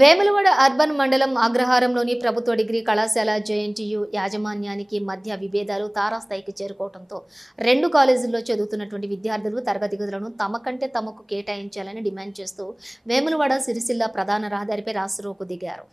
Vemulawada urban మండలం అగ్రహారంలోని ప్రభుత్వ degree కళాశాల జేఎన్టీయూ యాజమాన్యానికి మధ్య విభేదాలు తారాస్థాయికి చేరుకోవడంతో రెండు కాలేజీల్లో చదువుతున్నటువంటి విద్యార్థులు తరగతి గదులను తమకంటే తమకు కేటాయించాలని డిమాండ్ చేస్తూ వేములవాడ సిరిసిల్ల ప్రధాన రహదారిపై రాస్తారోకో దిగారు.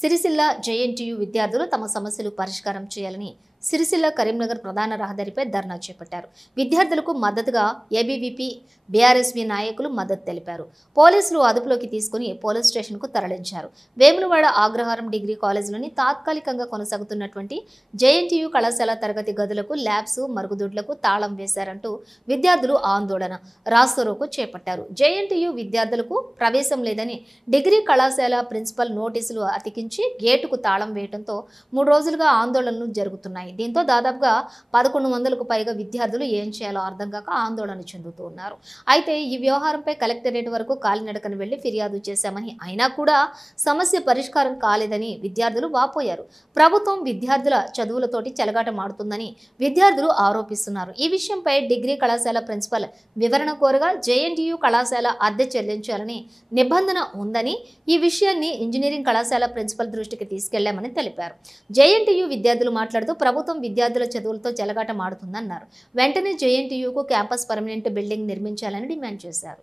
సిరిసిల్ల జేఎన్టీయూ విద్యార్థులు తమ సమస్యలు పరిష్కారం చేయాలని సిరిసిల్ల కరీంనగర్ ప్రధాన రహదారిపై ధర్నా చేపట్టారు. విద్యార్థులకు మద్దతుగా ఏబీవీపీ బీఆర్ఎస్వీ నాయకులు మద్దతు తెలిపారు. పోలీసులు అదుపులోకి తీసుకుని పోలీస్ స్టేషన్కు తరలించారు. వేములవాడ అగ్రహారం డిగ్రీ కాలేజీలోని తాత్కాలికంగా కొనసాగుతున్నటువంటి జేఎన్టీయూ కళాశాల తరగతి గదులకు ల్యాబ్స్ మరుగుదొడ్లకు తాళం వేశారంటూ విద్యార్థులు ఆందోళన రాస్తారోకో చేపట్టారు. జేఎన్టీయూ విద్యార్థులకు ప్రవేశం లేదని డిగ్రీ కళాశాల ప్రిన్సిపల్ నోటీసులు అతికించి గేటుకు తాళం వేయడంతో 3 రోజులుగా ఆందోళనలు జరుగుతున్నాయి. దీంతో దాదాపుగా 1100కు పైగా విద్యార్థులు ఏం చేయాలో అర్థం కాక ఆందోళన చెందుతూ ఉన్నారు. అయితే ఈ వ్యవహారంపై కలెక్టరేట్ వరకు కాలినడకన వెళ్లి ఫిర్యాదు చేశామని అయినా కూడా సమస్య పరిష్కారం కాలేదని విద్యార్థులు వాపోయారు. ప్రభుత్వం విద్యార్థుల చదువులతోటి చెలగాటమాడుతుందని విద్యార్థులు ఆరోపిస్తున్నారు. ఈ విషయంపై డిగ్రీ కళాశాల ప్రిన్సిపల్ వివరణ కోరగా జేఎన్టీయూ కళాశాల అద్దె చెల్లించాలని నిబంధన ఉందని ఈ విషయాన్ని ఇంజనీరింగ్ కళాశాల ప్రిన్సిపల్ దృష్టికి తీసుకెళ్లామని తెలిపారు. జేఎన్టీయూ విద్యార్థులు మాట్లాడుతూ ప్రభుత్వం విద్యార్థుల చదువులతో చెలగాటమాడుతుందన్నారు. వెంటనే జేఎన్టీయూకు క్యాంపస్ పర్మనెంట్ బిల్డింగ్ నిర్మించాలని డిమాండ్ చేశారు.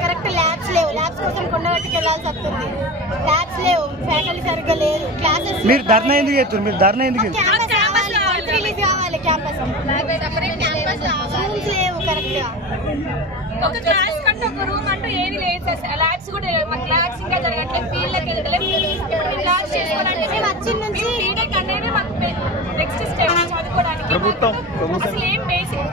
కరెక్ట్ ల్యాబ్స్ లేవు. ల్యాబ్స్ కోసం కొండగట్టుకు వెళ్ళాల్సి వస్తుంది. ల్యాబ్స్ లేవు, ఫ్యాకల్టీ సరిగ్గా లేదు. క్లాసెస్ మీరు ధర్నా ఎందుకు చేస్తారు? మీరు ధర్నా ఎందుకు క్యాంపస్ రావాలి, రిలీజ్ కావాలి. క్యాంపస్ రూమ్స్ లేవు కరెక్ట్ గా. ఒక క్లాస్ కంటే ఒక రూమ్ అంటూ ఏది లేదు సార్. ల్యాబ్స్ కూడా లేదు. మా క్లాస్ ఇంకా జరగట్లేదు. ఫీల్డ్ లకి వెళ్ళలేదు. క్లాస్ చేసుకోవాలంటే మేము వచ్చిన నుంచి బీటెక్ అనేది మాకు నెక్స్ట్ స్టెప్ చదువుకోవడానికి ప్రభుత్వం అసలు ఏం బేసిక్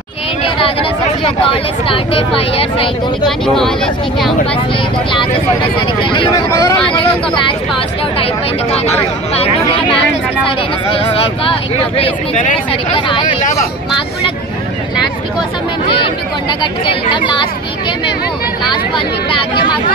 రాజనగరంలో కాలేజ్ స్టార్ట్ అయ్యి 5 years అవుతుంది, కానీ కాలేజ్ కి క్యాంపస్ లేదు, క్లాసెస్ కూడా సరిగ్గా లేవు. ఆల్రెడీ ఒక బ్యాచ్ పాస్డ్ అవుట్ అయిపోయింది, కానీ బ్యాక్గ్రౌండ్ బ్యాచెస్ కి సరైన స్కిల్స్ లేక ఎక్కువ ప్లేస్మెంట్స్ సరిగ్గా రాలేదు. మాకు కూడా ల్యాబ్స్ కోసం మేము జేఎన్టీ కొండగట్టుకు వెళ్తాం. లాస్ట్ వీకే మేము లాస్ట్ 1 week బ్యాక్ మాకు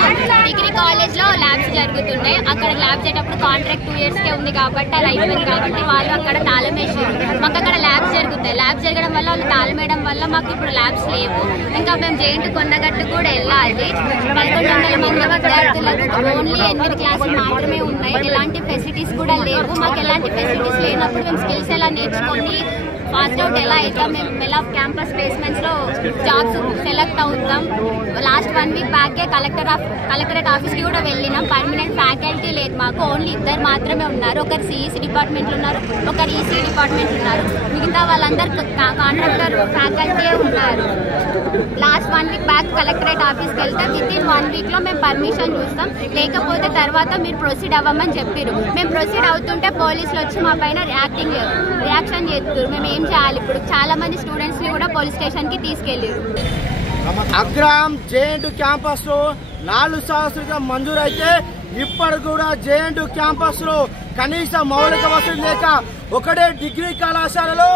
కాలేజ్ లో ల్యాబ్స్ జరుగుతున్నాయి. అక్కడ ల్యాబ్ చేసేటప్పుడు కాంట్రాక్ట్ 2 years ఉంది కాబట్టి అది అయిపోయింది కాబట్టి వాళ్ళు అక్కడ తాళం వేసారు. మాకు అక్కడ ల్యాబ్స్ జరుగుతాయి. ల్యాబ్స్ జరగడం వల్ల వాళ్ళు తాళం వేయడం వల్ల మాకు ఇప్పుడు ల్యాబ్స్ లేవు. ఇంకా మేము జేఎన్టీ కొండగట్టు కూడా వెళ్ళాలి. 1100 మంది విద్యార్థులకు ఓన్లీ 8 క్లాసులు మాత్రమే ఉన్నాయి. ఎలాంటి ఫెసిలిటీస్ కూడా లేవు. మాకు ఎలాంటి ఫెసిలిటీస్ లేనప్పుడు మేము స్కిల్స్ ఎలా నేర్చుకొని ఫాస్ట్ అవుట్ ఎలా అవుతాం, మేము ఎలా క్యాంపస్ ప్లేస్మెంట్స్ లో జాబ్స్ సెలెక్ట్ అవుతాం. లాస్ట్ 1 week బ్యాకే కలెక్టరేట్ ఆఫీస్కి కూడా వెళ్ళినాం. పర్మనెంట్ ఫ్యాకల్టీ లేదు మాకు. ఓన్లీ 2 మాత్రమే ఉన్నారు. ఒకరు సిఈసి డిపార్ట్మెంట్లు ఉన్నారు, ఒకరు ఈసీ డిపార్ట్మెంట్ ఉన్నారు. మిగతా వాళ్ళందరూ కాంట్రాక్టర్ ఫ్యాకల్టీ ఉన్నారు. లాస్ట్ 1 week బ్యాక్ కలెక్టరేట్ ఆఫీస్కి వెళ్తే వితిన్ 1 week లో మేము పర్మిషన్ చూస్తాం, లేకపోతే తర్వాత మీరు ప్రొసీడ్ అవ్వమని చెప్పారు. మేము ప్రొసీడ్ అవుతుంటే పోలీసులు వచ్చి మా పైన రియాక్షన్ చేస్తారు. మేము ఏం చేయాలి? ఇప్పుడు చాలా మంది స్టూడెంట్స్ ని కూడా పోలీస్ స్టేషన్ కి తీసుకెళ్లారు. అగ్రహారం జేఎన్టీ క్యాంపస్ లో 4 సంవత్సరాలుగా మంజూరైతే ఇప్పటి కూడా జేఎన్టీ క్యాంపస్ లో కనీస మౌలిక వసతులు లేక ఒకటే డిగ్రీ కళాశాలలో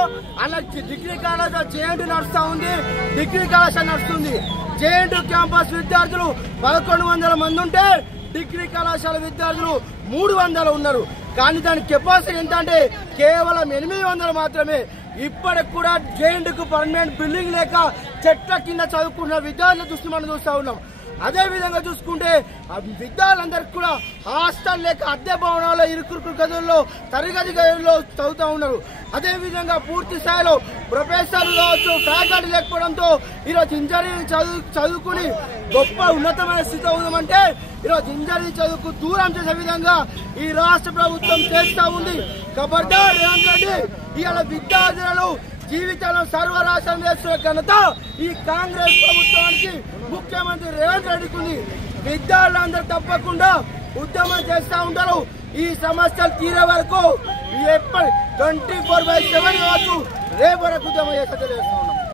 అలా డిగ్రీ కళాశాల జేఎన్టీ నడుస్తూ ఉంది, డిగ్రీ కళాశాల నడుస్తుంది. జేఎన్టీ క్యాంపస్ విద్యార్థులు 1100 మంది ఉంటే డిగ్రీ కళాశాల విద్యార్థులు 300 ఉన్నారు. కానీ దాని కెపాసిటీ ఎంత అంటే కేవలం 800 మాత్రమే. ఇప్పటికి కూడా జేఎన్టీకు పర్మనెంట్ బిల్డింగ్ లేక చెట్ల కింద చదువుకున్న విద్యార్థుల దృష్టి మనం చూస్తూ ఉన్నాం. అదే విధంగా చూసుకుంటే విద్యార్థులందరికీ కూడా హాస్టల్ లేక అద్దె భవనాల్లో ఇరుకురుకు గదుల్లో తరగతి గదుల్లో చదువుతూ ఉన్నారు. అదే విధంగా పూర్తి స్థాయిలో ప్రొఫెసర్లు కావచ్చు ఫ్యాకల్టీ లేకపోవడంతో ఈరోజు ఇంజనీరింగ్ చదువుకుని గొప్ప ఉన్నతమైన స్థితిలో ఉందామంటే ఈరోజు ఇంజనీరింగ్ చదువుకు దూరం చేసే విధంగా ఈ రాష్ట్ర ప్రభుత్వం చేస్తూ ఉంది. ఖబర్దార్ రేవంత్ రెడ్డి, ఇవాళ విద్యార్థులను జీవితంలో సర్వనాశనం చేస్తున్న ఘనత ఈ కాంగ్రెస్ ప్రభుత్వానికి ముఖ్యమంత్రి రేవంత్ రెడ్డికి ఉంది. విద్యార్థులందరూ తప్పకుండా ఉద్యమం చేస్తూ ఉంటారు. ఈ సమస్యలు తీరే వరకు 24/7 కావచ్చు రేపు వరకు ఉద్యమం చేస్తూ ఉన్నాం.